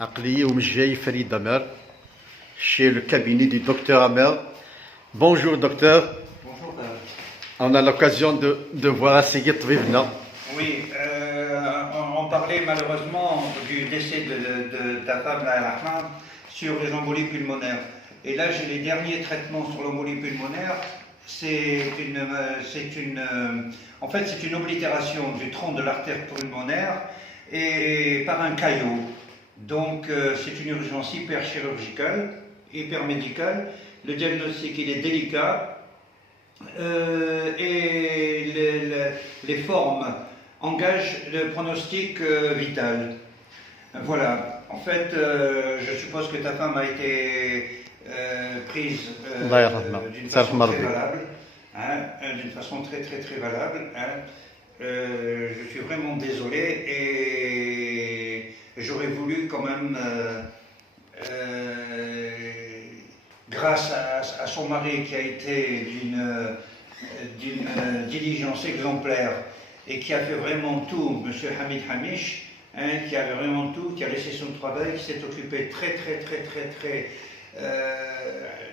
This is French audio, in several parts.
Aqli Oumjay Farid Amer, chez le cabinet du docteur Amer. Bonjour docteur. Bonjour. On a l'occasion de voir Assegir Tvivna. Oui, on parlait malheureusement du décès de ta femme, la Rahman, sur les embolies pulmonaires. Et là, j'ai les derniers traitements sur l'embolie pulmonaire. En fait, c'est une oblitération du tronc de l'artère pulmonaire et par un caillot. Donc, c'est une urgence hyper chirurgicale, hyper médicale. Le diagnostic, il est délicat. Et les formes engagent le pronostic vital. Voilà. En fait, je suppose que ta femme a été prise d'une façon très valable, d'une façon très valable. Je suis vraiment désolé et j'aurais voulu quand même, grâce à son mari qui a été d'une diligence exemplaire et qui a fait vraiment tout, M. Hamid Hamish, qui a vraiment tout, qui a laissé son travail, qui s'est occupé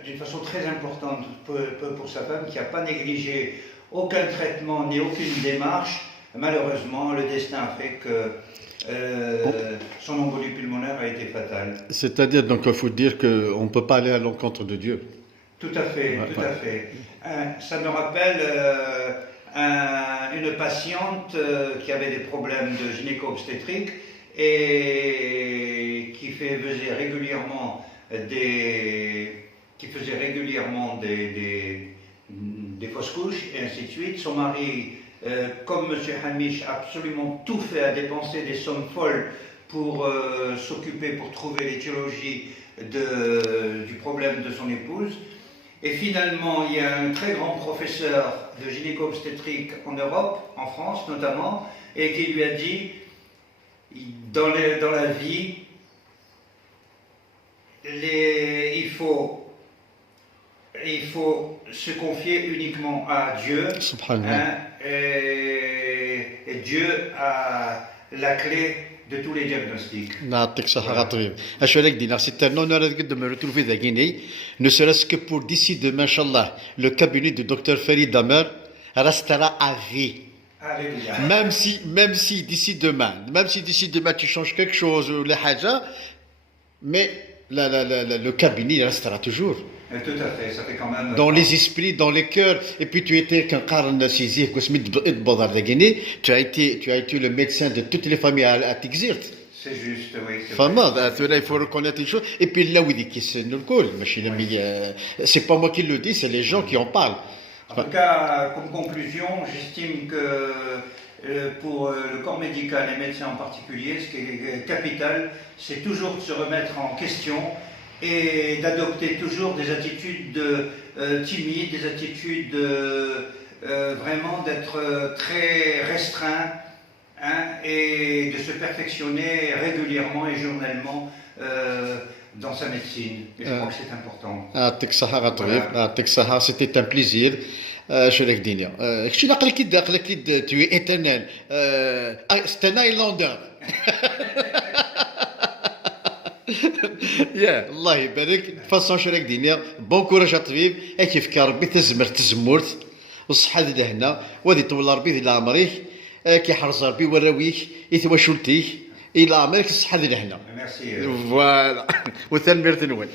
d'une façon très importante pour sa femme, qui n'a pas négligé aucun traitement ni aucune démarche. Malheureusement, le destin a fait que son embolie pulmonaire a été fatale. C'est-à-dire, donc, il faut dire qu'on ne peut pas aller à l'encontre de Dieu. Tout à fait, tout à fait. Ça me rappelle une patiente qui avait des problèmes de gynéco-obstétrique et qui faisait régulièrement des fausses couches et ainsi de suite. Son mari, comme M. Hamish, a absolument tout fait, a dépensé des sommes folles pour s'occuper, pour trouver l'étiologie du problème de son épouse. Et finalement, il y a un très grand professeur de gynéco-obstétrique en Europe, en France notamment, et qui lui a dit, dans la vie, il faut se confier uniquement à Dieu. Et Dieu a la clé de tous les diagnostics. C'est un honneur de me retrouver dans Guinée, ne serait-ce que pour d'ici demain, Inch'Allah, le cabinet du docteur Farid Amer restera à vie. Alléluia. Même si d'ici demain tu changes quelque chose ou les haja, mais le cabinet restera toujours. Tout à fait, ça fait quand même... Dans les esprits, dans les cœurs. Et puis tu étais qu'un qarn sisir, de Guinée, tu as été le médecin de toutes les familles à Tixirt. C'est juste, oui. Il faut reconnaître une chose. Et puis là où il dit c'est pas moi qui le dis, c'est les gens qui en parlent. En tout cas, comme conclusion, j'estime que pour le corps médical et médecins en particulier, ce qui est capital, c'est toujours de se remettre en question et d'adopter toujours des attitudes timides, des attitudes vraiment d'être très restreint, et de se perfectionner régulièrement et journellement dans sa médecine. Et je crois que c'est important. Voilà. C'était un plaisir. Je l'ai dit. Tu es éternel. C'est un Highlander. يا الله يبارك فاصون شريك دينيا بون كوراج الطبيب كيف ربي تزمر تزمرت والصحة لهنا وادي طول ربي الى عمريك كي حرز ربي وراويك يتواشلتيك الى عمريك الصحة لهنا Merci. فوالا وثان ميرتنوين